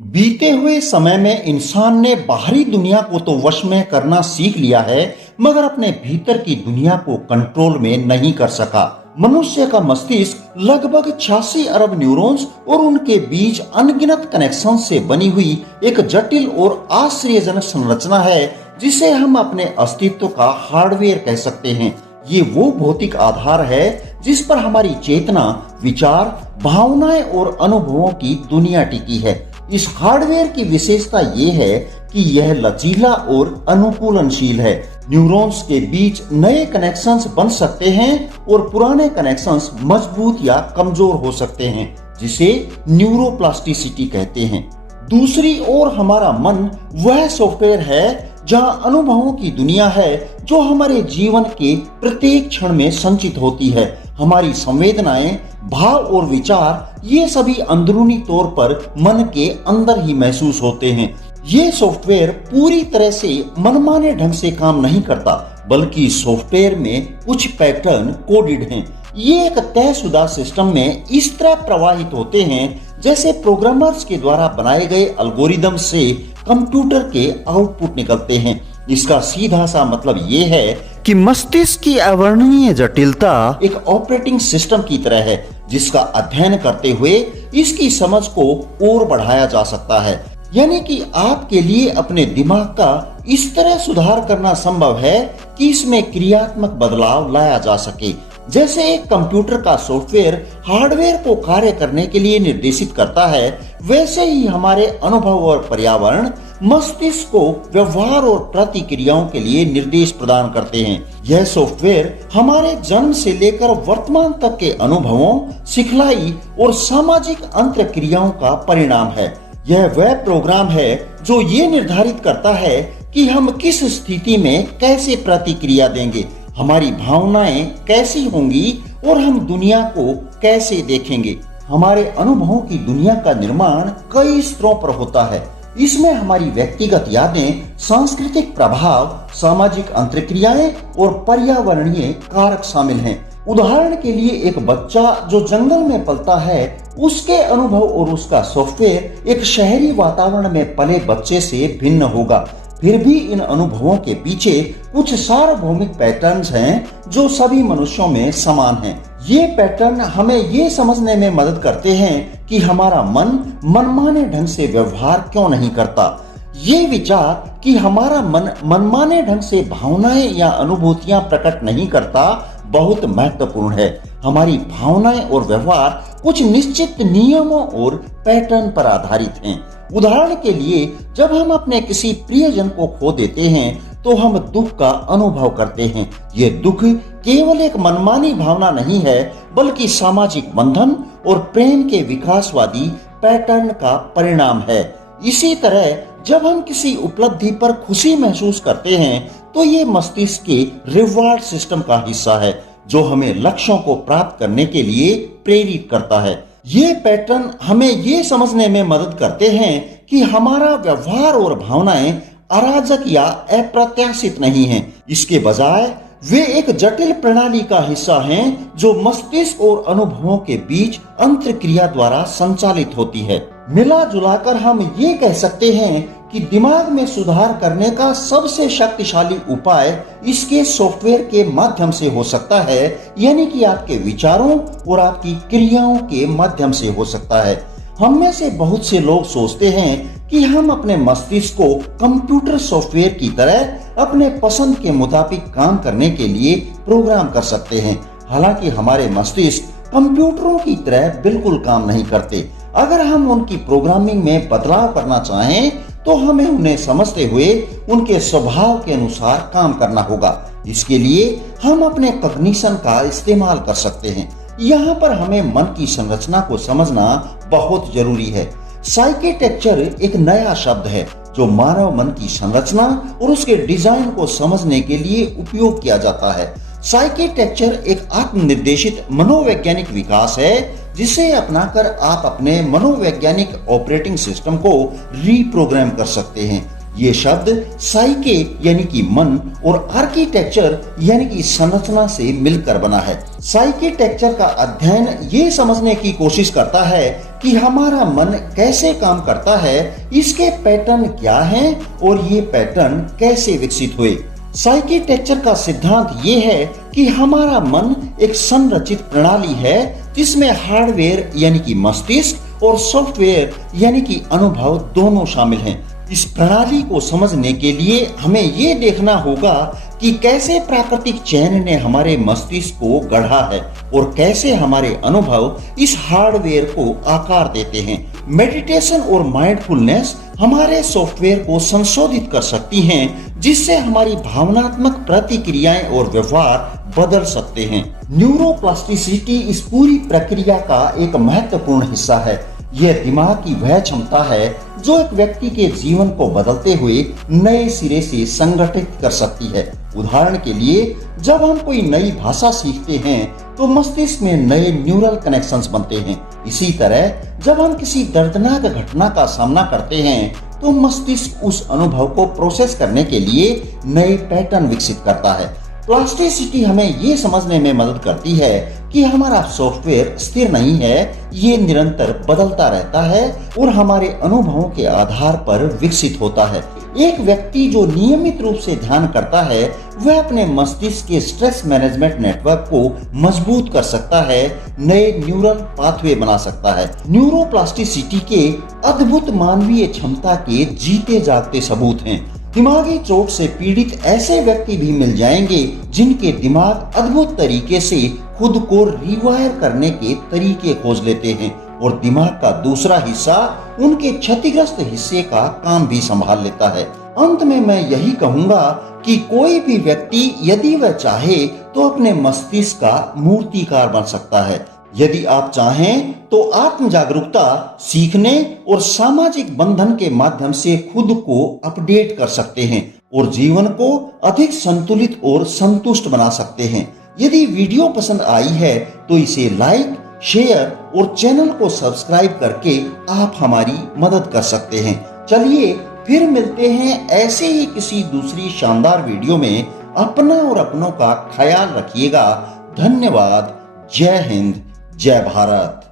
बीते हुए समय में इंसान ने बाहरी दुनिया को तो वश में करना सीख लिया है, मगर अपने भीतर की दुनिया को कंट्रोल में नहीं कर सका। मनुष्य का मस्तिष्क लगभग 86 अरब न्यूरॉन्स और उनके बीच अनगिनत कनेक्शन से बनी हुई एक जटिल और आश्चर्यजनक संरचना है, जिसे हम अपने अस्तित्व का हार्डवेयर कह सकते हैं। ये वो भौतिक आधार है जिस पर हमारी चेतना, विचार, भावनाएं और अनुभवों की दुनिया टिकी है। इस हार्डवेयर की विशेषता ये है कि यह लचीला और अनुकूलनशील है। न्यूरॉन्स के बीच नए कनेक्शंस बन सकते हैं और पुराने कनेक्शंस मजबूत या कमजोर हो सकते हैं, जिसे न्यूरोप्लास्टिसिटी कहते हैं। दूसरी ओर हमारा मन वह सॉफ्टवेयर है जहां अनुभवों की दुनिया है जो हमारे जीवन के प्रत्येक क्षण में संचित होती है। हमारी संवेदनाएं, भाव और विचार ये सभी अंदरूनी तौर पर मन के अंदर ही महसूस होते हैं। ये सॉफ्टवेयर पूरी तरह से मनमाने ढंग से काम नहीं करता, बल्कि सॉफ्टवेयर में कुछ पैटर्न कोडेड हैं। ये एक तयशुदा सिस्टम में इस तरह प्रवाहित होते हैं जैसे प्रोग्रामर्स के द्वारा बनाए गए एल्गोरिदम से कंप्यूटर के आउटपुट निकलते हैं। इसका सीधा सा मतलब ये है कि मस्तिष्क की अवर्णनीय जटिलता एक ऑपरेटिंग सिस्टम की तरह है, जिसका अध्ययन करते हुए इसकी समझ को और बढ़ाया जा सकता है। यानी कि आपके लिए अपने दिमाग का इस तरह सुधार करना संभव है कि इसमें क्रियात्मक बदलाव लाया जा सके। जैसे एक कंप्यूटर का सॉफ्टवेयर हार्डवेयर को कार्य करने के लिए निर्देशित करता है, वैसे ही हमारे अनुभव और पर्यावरण मस्तिष्क को व्यवहार और प्रतिक्रियाओं के लिए निर्देश प्रदान करते हैं। यह सॉफ्टवेयर हमारे जन्म से लेकर वर्तमान तक के अनुभवों, सिखलाई और सामाजिक अंतरक्रियाओं का परिणाम है। यह वह प्रोग्राम है जो ये निर्धारित करता है कि हम किस स्थिति में कैसे प्रतिक्रिया देंगे, हमारी भावनाएं कैसी होंगी और हम दुनिया को कैसे देखेंगे। हमारे अनुभवों की दुनिया का निर्माण कई स्तरों पर होता है। इसमें हमारी व्यक्तिगत यादें, सांस्कृतिक प्रभाव, सामाजिक अंतरक्रियाएं और पर्यावरणीय कारक शामिल हैं। उदाहरण के लिए एक बच्चा जो जंगल में पलता है, उसके अनुभव और उसका सॉफ्टवेयर एक शहरी वातावरण में पले बच्चे से भिन्न होगा। फिर भी इन अनुभवों के पीछे कुछ सार्वभौमिक पैटर्न्स हैं जो सभी मनुष्यों में समान हैं। ये पैटर्न हमें ये समझने में मदद करते हैं कि हमारा मन मनमाने ढंग से व्यवहार क्यों नहीं करता। ये विचार कि हमारा मन मनमाने ढंग से भावनाएं या अनुभूतियां प्रकट नहीं करता बहुत महत्वपूर्ण है। हमारी भावनाएं और व्यवहार कुछ निश्चित नियमों और पैटर्न पर आधारित हैं। उदाहरण के लिए, जब हम अपने किसी प्रियजन को खो देते हैं तो हम दुख का अनुभव करते हैं। ये दुख केवल एक मनमानी भावना नहीं है, बल्कि सामाजिक बंधन और प्रेम के विकासवादी पैटर्न का परिणाम है। इसी तरह जब हम किसी उपलब्धि पर खुशी महसूस करते हैं तो ये मस्तिष्क के रिवॉर्ड सिस्टम का हिस्सा है, जो हमें लक्ष्यों को प्राप्त करने के लिए प्रेरित करता है। ये पैटर्न हमें ये समझने में मदद करते हैं कि हमारा व्यवहार और भावनाएं अराजक या अप्रत्याशित नहीं हैं। इसके बजाय वे एक जटिल प्रणाली का हिस्सा हैं जो मस्तिष्क और अनुभवों के बीच अंतरक्रिया द्वारा संचालित होती है। मिला जुलाकर हम ये कह सकते हैं कि दिमाग में सुधार करने का सबसे शक्तिशाली उपाय इसके सॉफ्टवेयर के माध्यम से हो सकता है, यानी कि आपके विचारों और आपकी क्रियाओं के माध्यम से हो सकता है। हम में से बहुत से लोग सोचते हैं कि हम अपने मस्तिष्क को कंप्यूटर सॉफ्टवेयर की तरह अपने पसंद के मुताबिक काम करने के लिए प्रोग्राम कर सकते हैं। हालांकि हमारे मस्तिष्क कंप्यूटरों की तरह बिल्कुल काम नहीं करते। अगर हम उनकी प्रोग्रामिंग में बदलाव करना चाहें तो हमें उन्हें समझते हुए उनके स्वभाव के अनुसार काम करना होगा। इसके लिए हम अपने कॉग्निशन का इस्तेमाल कर सकते हैं। यहाँ पर हमें मन की संरचना को समझना बहुत जरूरी है। साइकेटेक्चर एक नया शब्द है जो मानव मन की संरचना और उसके डिजाइन को समझने के लिए उपयोग किया जाता है। साइकेटेक्चर एक आत्मनिर्देशित मनोवैज्ञानिक विकास है जिसे अपनाकर आप अपने मनोवैज्ञानिक ऑपरेटिंग सिस्टम को रीप्रोग्राम कर सकते हैं। ये शब्द साइके यानी कि मन और आर्किटेक्चर यानी कि संरचना से मिलकर बना है। साइकेटेक्चर का अध्ययन ये समझने की कोशिश करता है कि हमारा मन कैसे काम करता है, इसके पैटर्न क्या हैं और ये पैटर्न कैसे विकसित हुए। साइकेटेक्चर का सिद्धांत ये है कि हमारा मन एक संरचित प्रणाली है जिसमें हार्डवेयर यानी कि मस्तिष्क और सॉफ्टवेयर यानी कि अनुभव दोनों शामिल हैं। इस प्रणाली को समझने के लिए हमें ये देखना होगा कि कैसे प्राकृतिक चयन ने हमारे मस्तिष्क को गढ़ा है और कैसे हमारे अनुभव इस हार्डवेयर को आकार देते हैं। मेडिटेशन और माइंडफुलनेस हमारे सॉफ्टवेयर को संशोधित कर सकती हैं, जिससे हमारी भावनात्मक प्रतिक्रियाएं और व्यवहार बदल सकते हैं। न्यूरोप्लास्टिसिटी इस पूरी प्रक्रिया का एक महत्वपूर्ण हिस्सा है। यह दिमाग की वह क्षमता है जो एक व्यक्ति के जीवन को बदलते हुए नए सिरे से संगठित कर सकती है। उदाहरण के लिए, जब हम कोई नई भाषा सीखते हैं तो मस्तिष्क में नए न्यूरल कनेक्शंस बनते हैं। इसी तरह जब हम किसी दर्दनाक घटना का सामना करते हैं तो मस्तिष्क उस अनुभव को प्रोसेस करने के लिए नए पैटर्न विकसित करता है। प्लास्टिसिटी हमें ये समझने में मदद करती है कि हमारा सॉफ्टवेयर स्थिर नहीं है, ये निरंतर बदलता रहता है और हमारे अनुभवों के आधार पर विकसित होता है। एक व्यक्ति जो नियमित रूप से ध्यान करता है वह अपने मस्तिष्क के स्ट्रेस मैनेजमेंट नेटवर्क को मजबूत कर सकता है, नए न्यूरल पाथवे बना सकता है। न्यूरोप्लास्टिसिटी के अद्भुत मानवीय क्षमता के जीते जागते सबूत हैं। दिमागी चोट से पीड़ित ऐसे व्यक्ति भी मिल जाएंगे जिनके दिमाग अद्भुत तरीके से खुद को रिवायर करने के तरीके खोज लेते हैं और दिमाग का दूसरा हिस्सा उनके क्षतिग्रस्त हिस्से का काम भी संभाल लेता है। अंत में मैं यही कहूंगा कि कोई भी व्यक्ति यदि वह चाहे तो अपने मस्तिष्क का मूर्तिकार बन सकता है। यदि आप चाहें तो आत्म जागरूकता, सीखने और सामाजिक बंधन के माध्यम से खुद को अपडेट कर सकते हैं और जीवन को अधिक संतुलित और संतुष्ट बना सकते हैं। यदि वीडियो पसंद आई है तो इसे लाइक, शेयर और चैनल को सब्सक्राइब करके आप हमारी मदद कर सकते हैं। चलिए फिर मिलते हैं ऐसे ही किसी दूसरी शानदार वीडियो में। अपना और अपनों का ख्याल रखिएगा। धन्यवाद। जय हिंद, जय भारत।